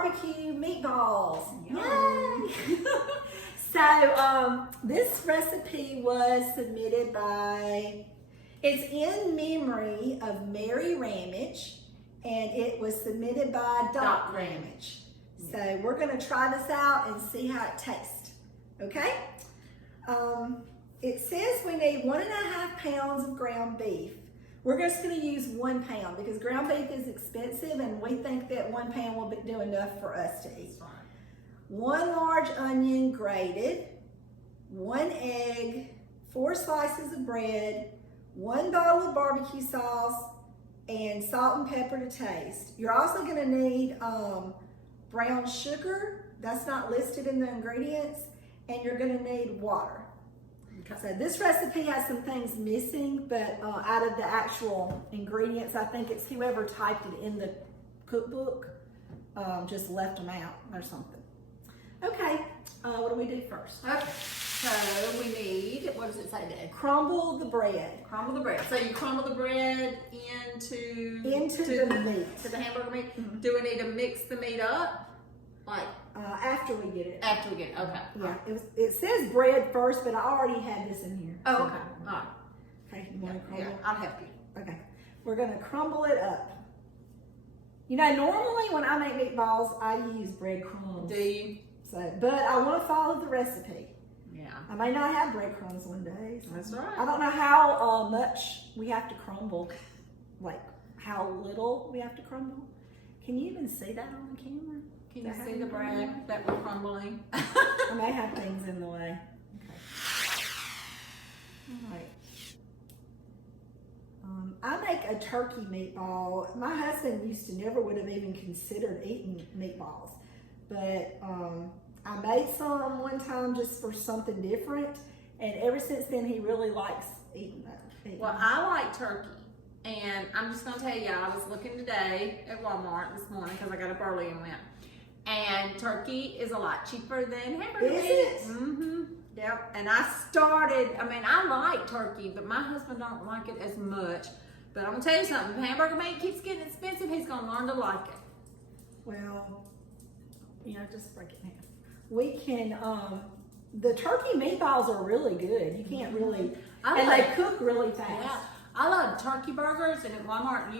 barbecue meatballs. Yay! So this recipe was submitted by, it's in memory of Mary Ramage, and it was submitted by Dock Ramage. So we're gonna try this out and see how it tastes, okay? It says we need 1.5 pounds of ground beef. We're just gonna use 1 pound because ground beef is expensive and we think that 1 pound will do enough for us to eat. 1 large onion grated, 1 egg, 4 slices of bread, 1 bottle of barbecue sauce, and salt and pepper to taste. You're also gonna need brown sugar. That's not listed in the ingredients. And you're gonna need water. Okay. So this recipe has some things missing, but out of the actual ingredients, I think it's whoever typed it in the cookbook just left them out or something. Okay, what do we do first? Okay, so we need, what does it say there? Crumble the bread. Crumble the bread. So you crumble the bread into the meat. To the hamburger meat. Mm-hmm. Do we need to mix the meat up? Like after we get it. After we get it, okay. Yeah, it says bread first, but I already had this in here. Oh, so. okay, all right. Okay, you want to crumble? Yeah, I'll help you. Okay, we're gonna crumble it up. You know, normally when I make meatballs, I use breadcrumbs. Do you? So, but I want to follow the recipe. Yeah. I may not have breadcrumbs one day. So That's right. I don't know how much we have to crumble, like how little we have to crumble. Can you even see that on the camera? Can you see the bread that we're crumbling? I may have things in the way. Okay. All right. I make a turkey meatball. My husband used to never would have even considered eating meatballs, but I made some one time just for something different, and ever since then he really likes eating that. Well, I like turkey, and I'm just gonna tell you, I was looking today at Walmart this morning because I got up early and went, and turkey is a lot cheaper than hamburger meat. Is it? Mm-hmm. Yep. And I like turkey, but my husband don't like it as much. But I'm gonna tell you something, if hamburger meat keeps getting expensive, he's gonna learn to like it. Well, just break it in half. We can, the turkey meatballs are really good. You can't really, they cook really fast. Yeah. I love turkey burgers, and at Walmart,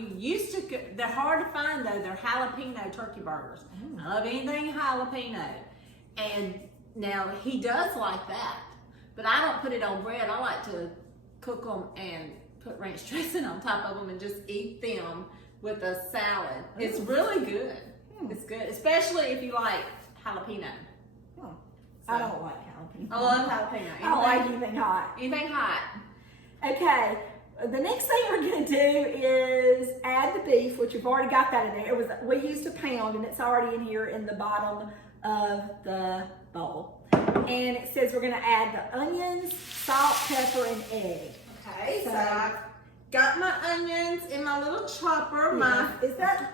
they're hard to find though, they're jalapeno turkey burgers. I love anything jalapeno. And now he does like that, but I don't put it on bread. I like to cook them and put ranch dressing on top of them and just eat them with a salad. It's really good. It's good, especially if you like jalapeno. Oh, I don't like jalapeno. I love jalapeno. I don't like anything hot. Anything hot. Okay, the next thing we're gonna do is add the beef, which we've already got that in there. We used a pound and it's already in here in the bottom of the bowl. And it says we're gonna add the onions, salt, pepper, and egg. Okay, so I've got my onions in my little chopper.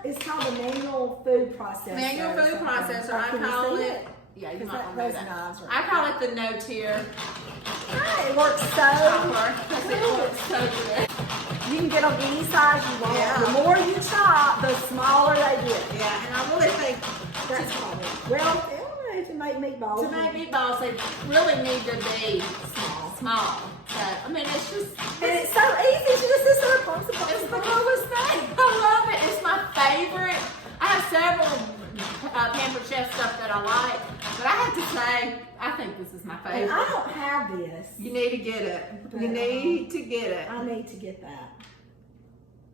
It's called a manual food processor. Manual food processor. I call it. Yeah, you might want to know that. I call it the no-tier It works so chopper because it works so good. You can get them any size you want. Yeah. The more you chop, the smaller they get. Yeah, and I really think that's probably well. To make meatballs. To make meatballs, they really need to be small. So, it's just... And it's so easy. She just sits there and pumps it. It's the coolest thing. I love it. It's my favorite. I have several Pampered Chef stuff that I like, but I have to say, I think this is my favorite. And I don't have this. You need to get it. You need to get it. I need to get that.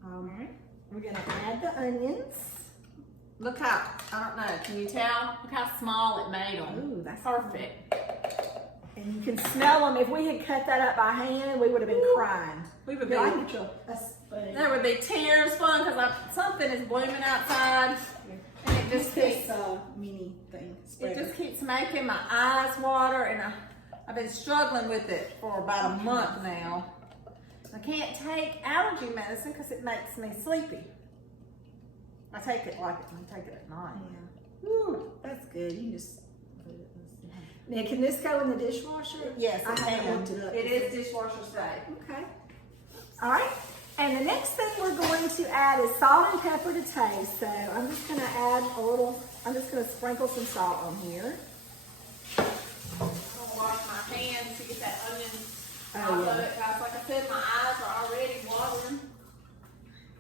We're going to add the onions. Look how, I don't know, can you tell? Look how small it made them. Ooh, that's perfect. And you can smell them. If we had cut that up by hand, we would have been crying. We would be. There would be tears flowing because something is blooming outside. And it just keeps, mini thing. It just keeps making my eyes water, and I've been struggling with it for about a month now. I can't take allergy medicine because it makes me sleepy. I take it at night. Yeah. Ooh, that's good. You just put it. Now, can this go in the dishwasher? Yes, I haven't looked it up. It is dishwasher safe. Okay. All right. And the next thing we're going to add is salt and pepper to taste. So I'm just going to add a little I'm just gonna sprinkle some salt on here. I'm gonna wash my hands to get that onion off Oh, of yeah. it, guys. Like I said, my eyes are already watering.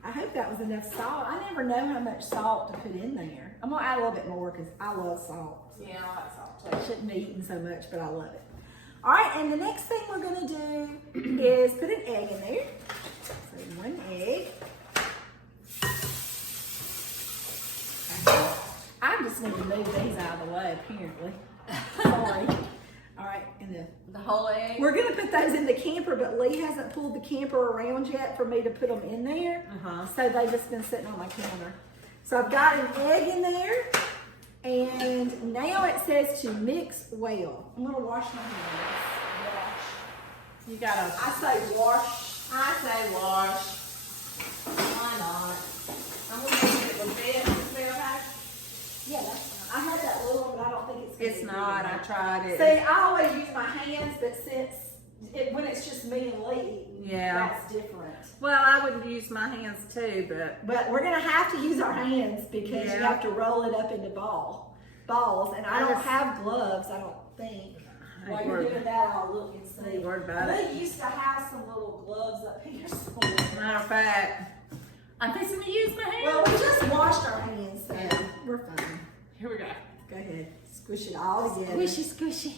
I hope that was enough salt. I never know how much salt to put in there. I'm gonna add a little bit more because I love salt. Yeah, I like salt I too. shouldn't be eating so much, but I love it. All right, and the next thing we're gonna do is put an egg in there. So 1 egg. I just need to move these out of the way, apparently. Sorry. All right, and The whole egg. we're gonna put those in the camper, but Lee hasn't pulled the camper around yet for me to put them in there. So they've just been sitting on my counter. So I've got an egg in there, and now it says to mix well. I'm gonna wash my hands. You gotta. I say wash. I say wash. Why not? I'm gonna use it with this. Is that okay? Yeah, that's fine. I had that little one, but I don't think it's gonna It's be not. good I enough. tried it. See, I always use my hands, but when it's just me and Lee, Yeah. that's different. Well, I would use my hands too, but But we're gonna have to use our hands because you Yeah. have to roll it up into balls, and I don't have gloves. I don't think. ain't While you're worried. doing that, I'll look and see. Ain't worried about it. Lee used to have some little gloves up here somewhere. matter of fact, I'm fixing to use my hands. Well, we just washed our hands, so Yeah. we're fine. Here we go. Go ahead, squish it all together. Squishy, squishy.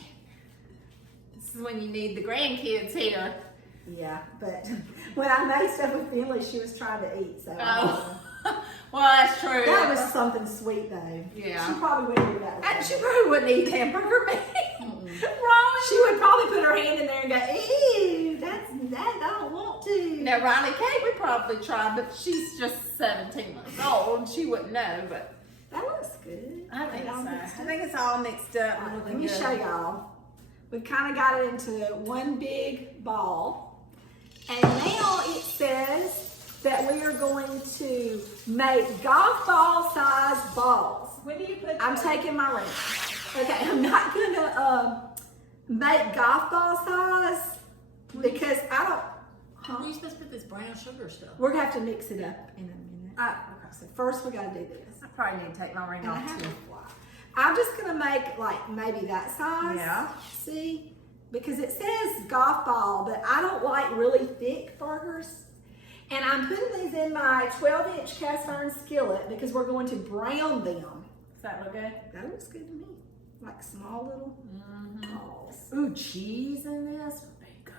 This is when you need the grandkids here. Yeah, but when I made stuff with Finley, she was trying to eat, so. Oh. Well, that's true. That was something sweet though. Yeah. She probably wouldn't do that. with And us. she probably wouldn't eat hamburger meat. Wrong. She would probably put her hand in there and go, ew, that I don't want to. Now, Riley Kate would probably try, but she's just 17 months old. She wouldn't know, but That looks good. I think All so. mixed I up. think it's all mixed up. All and right, let looking me good. show y'all. We've kind of got it into one big ball. And now it says that we are going to make golf ball size balls. When do you put I'm taking my ring. Okay, I'm not gonna make golf ball size because I don't. Are you supposed to put this brown sugar stuff? We're gonna have to mix it up in a minute. Okay. So first we gotta do this. I probably need to take my ring And I off have too. a fly. I'm just gonna make like maybe that size. Yeah. See? Because it says golf ball, but I don't like really thick burgers. And I'm putting these in my 12-inch cast iron skillet because we're going to brown them. Does that look good? That looks good to me. Like small little balls. Ooh, cheese in this would be good.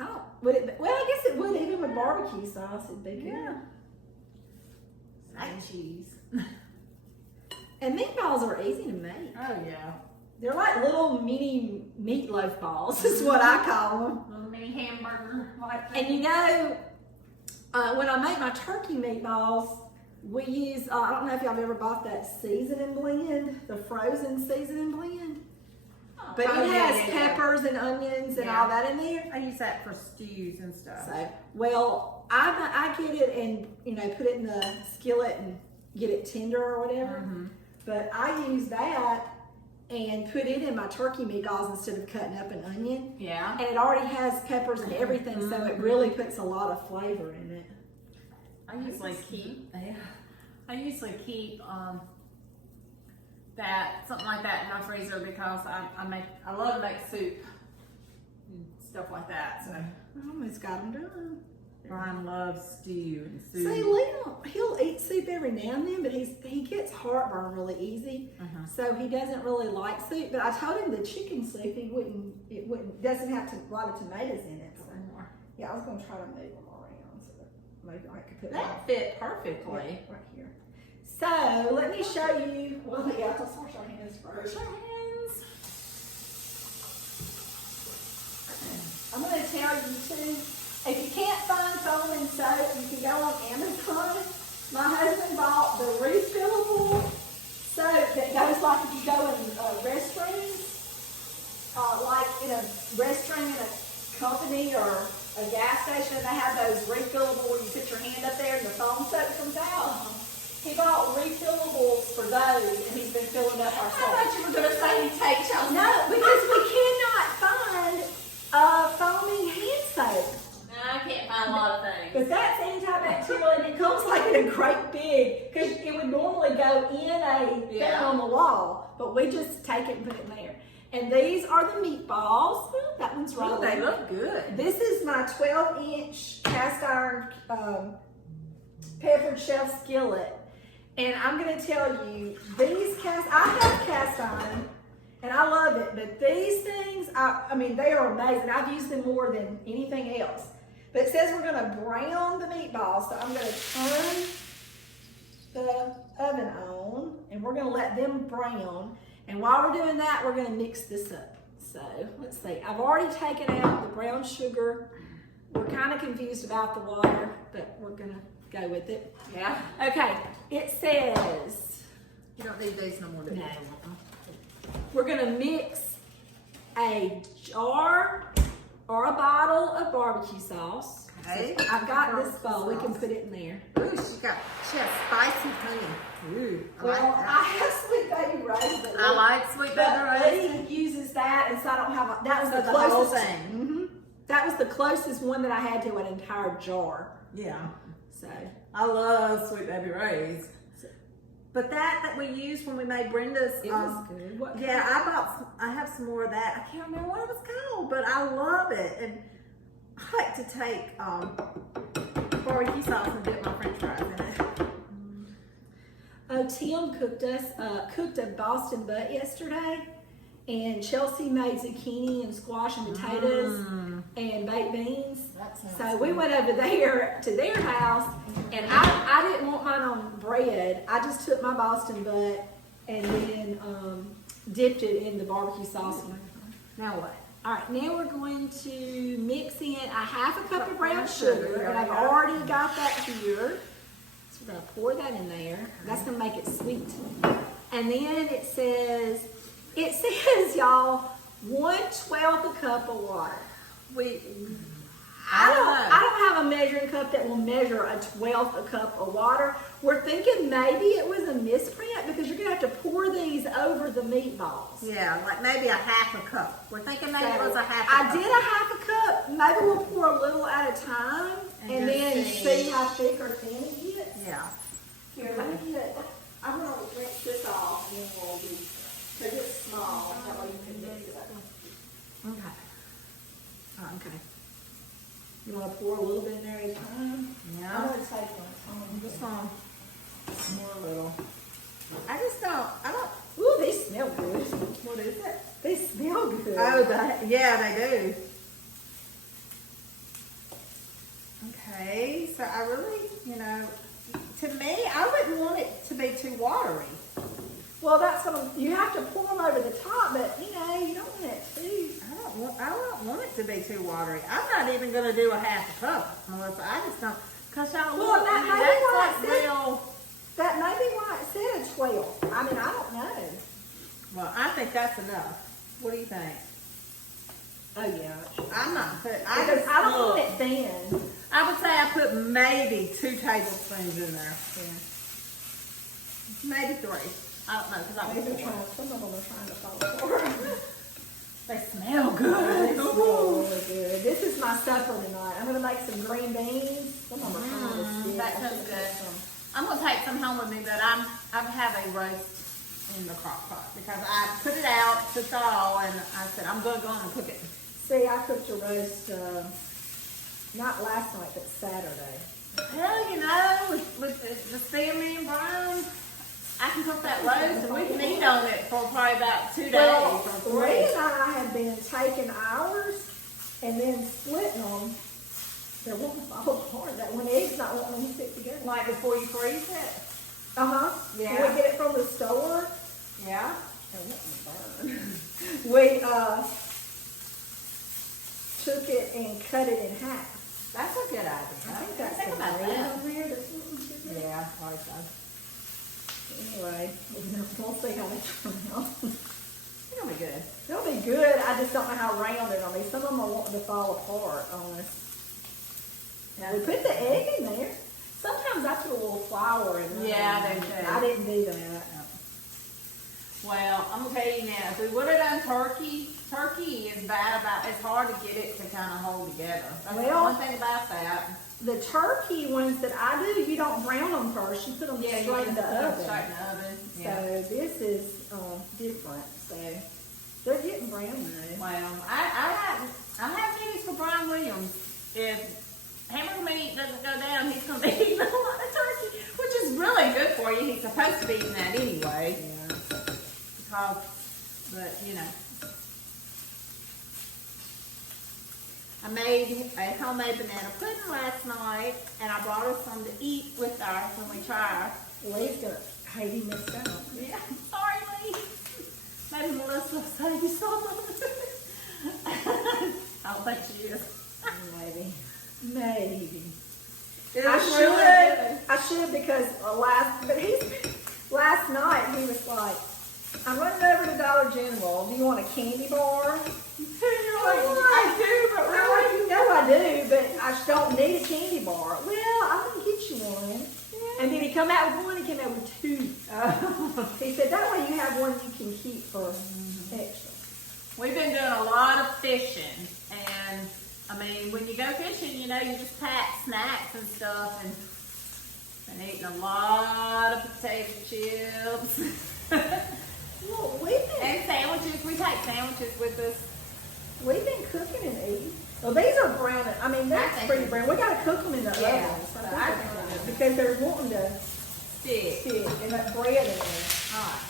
I don't, would it, well, I guess it would, even with barbecue sauce, it'd be good. Yeah. And cheese. And meatballs are easy to make. Oh yeah. They're like little mini meatloaf balls, is what I call them. Little mini hamburger like that. And you know, when I make my turkey meatballs, we use, I don't know if y'all have ever bought that seasoning blend, the frozen seasoning blend. But Oh, it yeah, has yeah, yeah. peppers and onions and Yeah. all that in there. I use that for stews and stuff. So, well, I get it and, you know, put it in the skillet and get it tender or whatever. But I use that and put it in my turkey meatballs instead of cutting up an onion. Yeah. And it already has peppers and everything, so it really puts a lot of flavor in it. I usually keep keep that something like that in my freezer because I love to make soup and stuff like that. So I almost got them done. Brian loves stew and soup. See, Leon, he'll eat soup every now and then, but he gets heartburn really easy, so he doesn't really like soup. But I told him the chicken soup doesn't have a lot of tomatoes in it. So yeah, I was gonna try to move them around so that maybe I could put them That fit perfectly. right here. So let me show you. Well, yeah, let's wash our hands first. I'm going to tell you too, if you can't find foam and soap, you can go on Amazon. My husband bought the refillable soap that goes like if you go in restrooms, like in a restroom in a company or a gas station, they have those refillable where you put your hand up there and the foam soap comes out. He bought refillables for those, and he's been filling up our I soap. thought you were going to say you take y'all. No, because we cannot find foaming hand soap. No, I can't find a lot of things. But that's antibacterial, and it comes like in a great big, because it would would normally go in a thing Yeah. on the wall, but we just take it and put it in there. And these are the meatballs. Ooh, that one's Oh, rolling. they look good. This is my 12-inch cast iron peppered shelf skillet. And I'm gonna tell you, I have cast iron and I love it, but these things, I mean, they are amazing. I've used them more than anything else. But it says we're gonna brown the meatballs, so I'm gonna turn the oven on and we're gonna let them brown. And while we're doing that, we're gonna mix this up. So let's see, I've already taken out the brown sugar. We're kind of confused about the water, but we're gonna go with it. Yeah. Okay, it says, You don't need these no more, do you? No. we're gonna mix a jar or a bottle of barbecue sauce. Okay. I've got this bowl, we can put it in there. Ooh, she has spicy honey. Ooh, I like Well, that. I have sweet baby rays, but I like sweet baby rays. Lee uses that, and so I don't have that was So the the whole closest thing. Mhm. That was the closest one that I had to an entire jar. Yeah. So I love sweet baby rays. But that we used when we made Brenda's, it was good. What yeah, I have some more of that. I can't remember what it was called, but I love it. And I like to take barbecue sauce and dip my French fries in it. Oh, Tim cooked a Boston butt yesterday, and Chelsea made zucchini and squash and potatoes and baked beans. So we went over there to their house, and I didn't want mine on bread. I just took my Boston butt and then dipped it in the barbecue sauce. Now what? All right, now we're going to mix in a half a cup of brown sugar, and I've already got that here. So we're gonna pour that in there. That's gonna make it sweet. And then it says, y'all, 1/12 a cup of water. I don't have a measuring cup that will measure 1/12 a cup of water. We're thinking maybe it was a misprint because you're gonna have to pour these over the meatballs. Yeah, like maybe a half a cup. We're thinking maybe it was a half a I cup. did a half a cup. Maybe we'll pour a little at a time and just then see. see how thick or thin it gets. Yeah. Here, let me get, I'm gonna rinse this off and then we'll do, because it's small, that way you can mix it up. Okay. Oh, okay. You wanna pour a little bit in there at a time? I'm Yeah. gonna take one. Just one. More a little. I don't. Ooh, they smell good. What is it? They smell good. Oh, yeah, they do. Okay, so I really, to me, I wouldn't want it to be too watery. Well, that's what you have to pour them over the top, but you don't want it too. I don't want it to be too watery. I'm not even gonna do a half a cup unless I just don't. Cause I don't Well, want that may be that's why like it said- real. That may be why it said 12. I mean, I don't know. Well, I think that's enough. What do you think? Oh yeah. I'm not putting. Because I don't want it thin. I would say I put maybe 2 tablespoons in there. Yeah. Maybe 3. I don't know because I Maybe was some of them are trying to fall apart. They smell They good. smell really good. This is my supper tonight. I'm gonna make some green beans. Some of them are kind of stiff. that I sounds think good. some- I'm gonna take some home with me, but I have a roast in the crock pot because I put it out to thaw and I said I'm gonna go on and cook it. See, I cooked a roast, not last night, but Saturday. Well, with the family and Brian, I can cook that roast and we can eat on it for probably about 2 days Well, or Ray 3. and I have been taking ours and then splitting them. They're wanting to fall apart. That one egg's not wanting them to stick together. Like before you freeze it. Uh-huh. Yeah. When we get it from the store, Yeah. we took it and cut it in half. That's a good idea. I think that's Think the about brand that. over here. That's what we did. Yeah, probably so. Anyway, we'll see how they turn out. It'll be good. They'll be good. I just don't know how round they're gonna be. Some of them are wanting to fall apart on us. Now we put the egg in there. Sometimes I put a little flour in there. Yeah, they do. I didn't do that. Well, I'm gonna tell you now, if we would have done turkey is bad about, it's hard to get it to kind of hold together. That's the Well- one thing about that. the turkey ones that I do, you don't brown them first. You put them straight in the oven. Straight in the oven. Yeah. So this is different. So they're getting brown though. Well, I have news for Brian Williams. If hamburger meat doesn't go down, he's going to be eating a lot of turkey, which is really good for you. He's supposed to be eating that anyway. Yeah. Because, but you know. I made a homemade banana pudding last night, and I brought us some to eat with our when we try. Lee's gonna hate he missed out. Yeah, sorry, Lee. Maybe Melissa will save you some of it. I don't think she is. Maybe. Maybe. It I was should. really good. I should because last night he was like, I'm running over to Dollar General. Do you want a candy bar? You're like, I do, but I'm really? like, you know I do, but I don't need a candy bar. Well, I'm gonna get you one. And then he come out with one. He came out with two. He said that way you have one you can keep for extra. We've been doing a lot of fishing, and I mean, when you go fishing, you know, you just pack snacks and stuff, and been eating a lot of potato chips. Well, And sandwiches. We take sandwiches with us. we've been cooking and eating. Well, these are brown. I mean, they're pretty brown. We gotta cook them in the oven. Yeah, So so I I think think they're we're good because they're wanting to Stick. stick and that bread in there.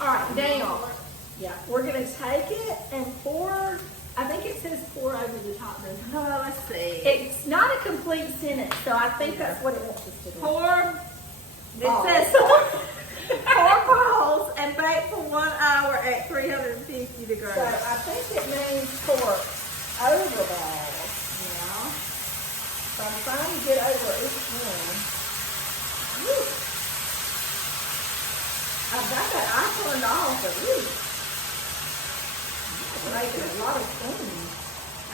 All right, now, yeah, we're gonna take it and pour. I think it says pour over the top. Doesn't it? Oh, let's see. It's not a complete sentence, so I think that's what it wants us to do. Pour. Balls. It says pour balls and bake for 1 hour at 350 degrees. So I think it means pour over balls. Yeah. So I'm trying to get over each one. Woo. I've got that eye turned off, but woo. It's making a lot of steam.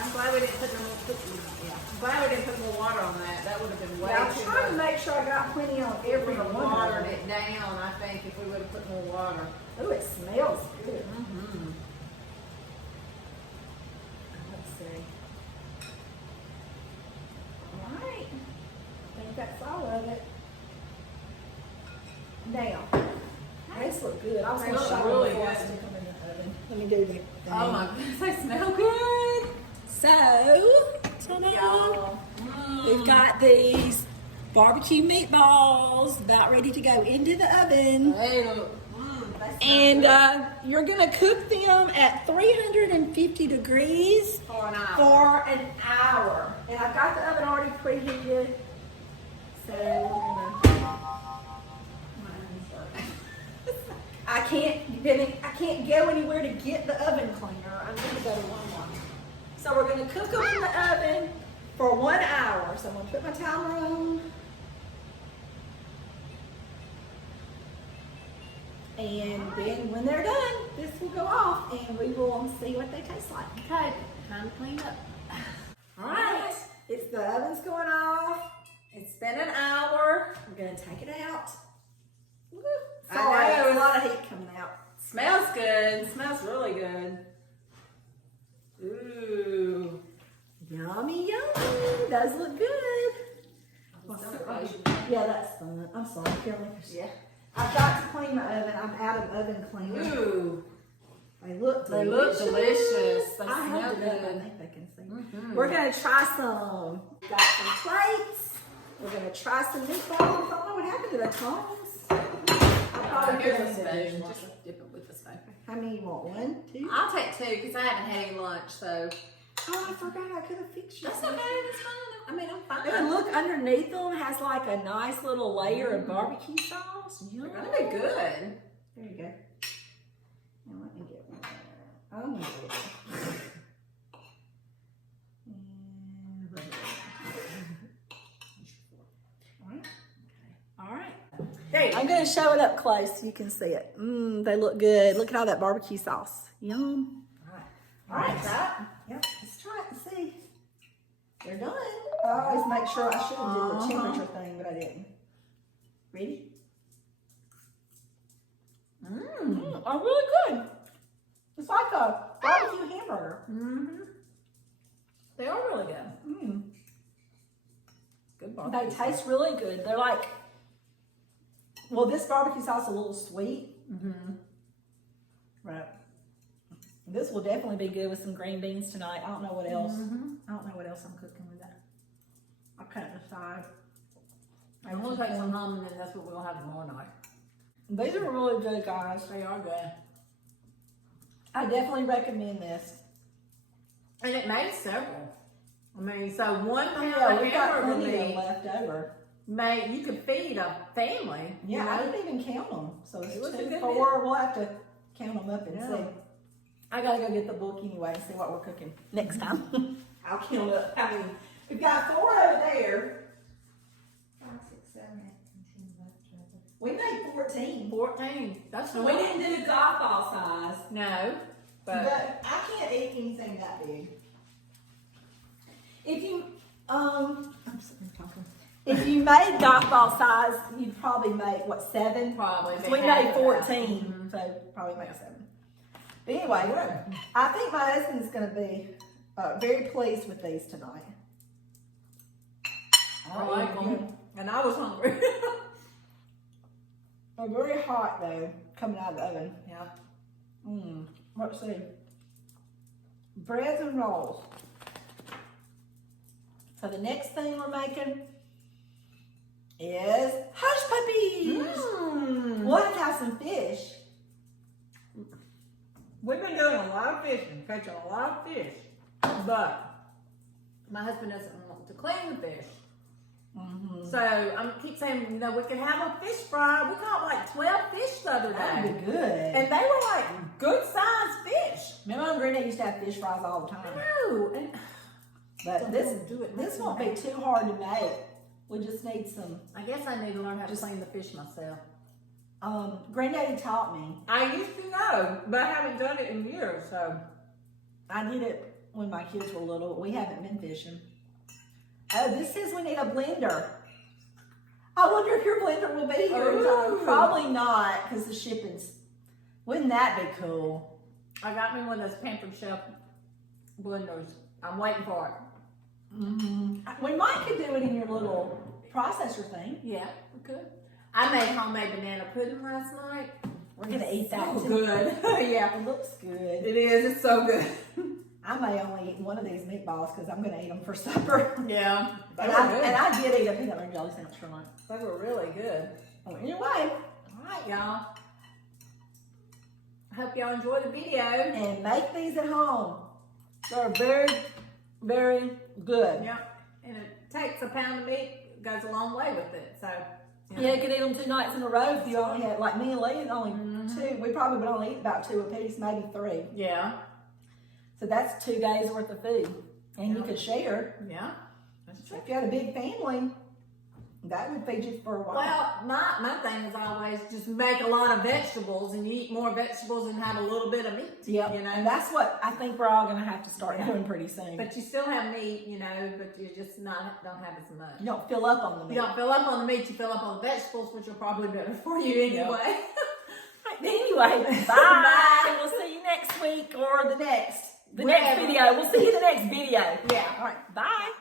I'm glad we didn't put no more cooking. Yeah. I'm glad we didn't put more water on that. That would have been way Yeah, I'm too trying to much. make sure I got plenty on If every we one of watered them. it down, I think, if we would have put more water. Oh, it smells good. Mm-hmm. Let's see. All right. I think that's all of it. Now, these look good. I was They going to look show really them before I good. stick them in the oven. Let me do the thing. Oh my goodness, they smell good. So, ta-da. Y'all. We've got these barbecue meatballs about ready to go into the oven. They look, they smell And good. you're going to cook them at 350 degrees For an hour. for an hour. And I've got the oven already preheated. So we're gonna, I can't go anywhere to get the oven cleaner. I'm going to go to Walmart. So we're going to cook them in the oven for 1 hour. So I'm going to put my timer on. And then when they're done, this will go off and we will see what they taste like. Okay, time to clean up. All right, the oven's going off. It's been an hour. We're gonna take it out. Woo. I Sorry, know. there's a lot of heat coming out. Smells good. Smells really good. Ooh. Yummy, yummy. Those look good. Yeah, that's fun. I'm sorry, Carolyn. Yeah. I've got to clean my oven. I'm out of oven cleaner. Ooh. They look delicious. They look delicious. They I smell have to I good. think they can see. Mhm. We're gonna try some. Got some plates. We're gonna try some meatballs. I don't know what happened to the tongs. I'll probably put Here's them a in the spoon. dishwasher. Just dip it with the spoon. How many you want? 1, 2? I'll take 2 because I haven't had any lunch, so. Oh, I forgot I could have fixed you. That's okay. It's fine. I mean, I'm fine. And look, underneath them has like a nice little layer of barbecue sauce. They're gonna be good. There you go. Now let me get one. Oh my goodness. And rub it in. All right. There you I'm going to show it up close so you can see it. They look good. Look at all that barbecue sauce. Yum. All right. Yep. Let's try it and see. They're done. I always make sure I should have did the temperature thing, but I didn't. Ready? Are really good. It's like a barbecue hamburger. Mm-hmm. They are really good. Mm. Good good They barbecue taste sauce. really good. They're like, well, this barbecue sauce is a little sweet. Mm-hmm. Right. This will definitely be good with some green beans tonight. I don't know what else. Mm-hmm. I don't know what else I'm cooking with that. I can't decide. I'm gonna take some home, and then that's what we're gonna have tomorrow night. These are really good, guys. They are good, I definitely recommend this. and it made several. I mean, so one Oh, pound yeah, of we got hamburger plenty meat left over. made you could feed a family. Yeah, you I know? didn't even count them. So it's It was a 2, good 4. We'll have to count them up and Yeah. see. I gotta go get the book anyway and see what we're cooking next time. I'll count up. I mean, we've got 4 over there. 5, 6, 7, 8, 9, 10, 11, 12. We made 14. 14. That's So we didn't do golf ball size. No, but But I can't eat anything that big. If you I'm sitting talking. If you made golf ball size, you'd probably make what, 7? probably So we half made of 14, so probably make 7. But anyway, I think my husband's going to be very pleased with these tonight. I like them, and I was hungry. They're very hot though, coming out of the oven. Yeah. Let's see. Breads and rolls. So the next thing we're making is hush puppies. We'll have to have some fish. We've been doing a lot of fishing, catching a lot of fish, but my husband doesn't want to clean the fish. So I keep saying, we could have a fish fry. We caught like 12 fish the other That day, would be good. and they were like good sized fish. My mom and Granddad used to have fish fries all the time. No, and But Don't this do it. this won't be too hard to make. We just need some. I guess I need to learn how to clean the fish myself. Granddaddy taught me. I used to know, but I haven't done it in years. So I did it when my kids were little. We haven't been fishing. Oh, this says we need a blender. I wonder if your blender will be here in time. Ooh. Probably not, because the shipping's. Wouldn't that be cool? I got me one of those Pampered Chef blenders. I'm waiting for it. We might could do it in your little processor thing. Yeah, we could. I made homemade banana pudding last night. We're gonna eat that So too. good. Yeah, It looks good. it is. It's so good. I may only eat one of these meatballs because I'm gonna eat them for supper. Yeah, they And were good. I did eat a peanut butter jelly sandwich for lunch. They were really good. Oh, anyway, All right, y'all. I hope y'all enjoy the video. and make these at home. They're very, very good. Yeah, and it takes a pound of meat, goes a long way with it. So Yeah, you could eat them 2 nights in a row if you only had, like me and Lee, only 2. We probably would only eat about 2 apiece, maybe 3. yeah, So that's 2 days worth of food. And you Yeah. could share. yeah. That's So true. if you had a big family, that would feed you for a while. Well, my thing is always just make a lot of vegetables, and you eat more vegetables and have a little bit of meat. Yep. You know, And that's what I think we're all gonna have to start Yeah. doing pretty soon. but you still have meat, but you just don't have as much. you don't fill up on the meat. You don't fill up on the meat, you fill up on the vegetables, which are probably better for you anyway. Anyway, bye. Bye. We'll see you next week or the next Whatever. video. We'll see you in the next video. Yeah. All right. Bye.